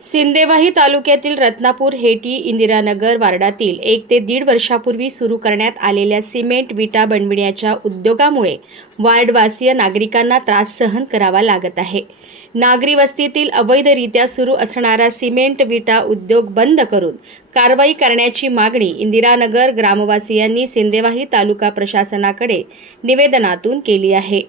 सिंदेवाही तालुक्यातील रत्नापूर हेटी इंदिरानगर वार्डातील एक ते दीड वर्षापूर्वी सुरू करण्यात आलेल्या सिमेंट विटा बनविण्याच्या उद्योगामुळे वार्डवासीय नागरिकांना त्रास सहन करावा लागत आहे. नागरी वस्तीतील अवैधरित्या सुरू असणारा सिमेंट विटा उद्योग बंद करून कारवाई करण्याची मागणी इंदिरानगर ग्रामवासियांनी सिंदेवाही तालुका प्रशासनाकडे निवेदनातून केली आहे.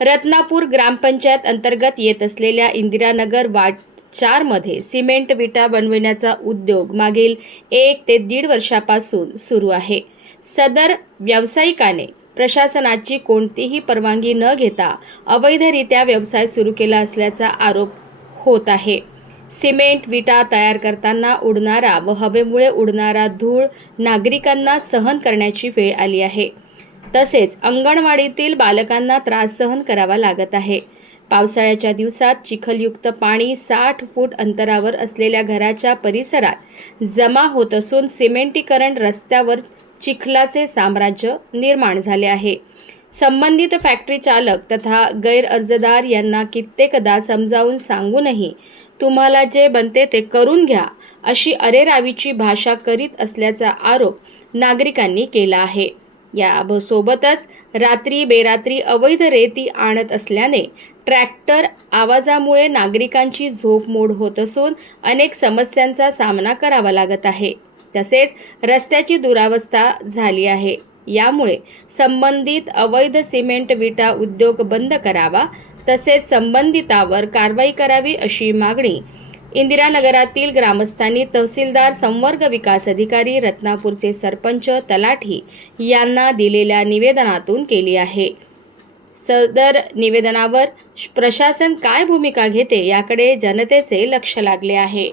रत्नापूर ग्रामपंचायत अंतर्गत येत असलेल्या इंदिरानगर वार्ड चारमध्ये सिमेंट विटा बनविण्याचा उद्योग मागील एक ते दीड वर्षापासून सुरू आहे. सदर व्यावसायिकाने प्रशासनाची कोणतीही परवानगी न घेता अवैधरित्या व्यवसाय सुरू केला असल्याचा आरोप होत आहे. सिमेंट विटा तयार करताना उडणारा व हवेमुळे उडणारा धूळ नागरिकांना सहन करण्याची वेळ आली आहे. तसेच अंगणवाडीतील बालकांना त्रास सहन करावा लागत आहे. पावसाळ्याच्या दिवसात चिखलयुक्त पाणी साठ फूट अंतरावर असलेल्या घराच्या परिसरात जमा होत असून सिमेंटीकरण रस्त्यावर चिखलाचे साम्राज्य निर्माण झाले आहे. संबंधित फॅक्टरी चालक तथा गैरअर्जदार यांना कित्येकदा समजावून सांगूनही तुम्हाला जे बनते ते करून घ्या अशी अरेरावीची भाषा करीत असल्याचा आरोप नागरिकांनी केला आहे. या सोबतच रात्री बेरात्री अवैध रेती आणत असल्याने ट्रॅक्टर आवाजामुळे नागरिकांची झोप मोड होत असून अनेक समस्यांचा सामना करावा लागत आहे. तसेच रस्त्याची दुरावस्था झाली आहे. यामुळे संबंधित अवैध सिमेंट विटा उद्योग बंद करावा तसेच संबंधितावर कारवाई करावी अशी मागणी इंदिरानगरातील ग्रामस्थांनी तहसीलदार संवर्ग विकास अधिकारी रत्नापूरचे सरपंच तलाठी यांना दिलेल्या निवेदनातून केली आहे. सदर निवेदनावर प्रशासन काय भूमिका घेते याकडे जनतेचे लक्ष लागले आहे.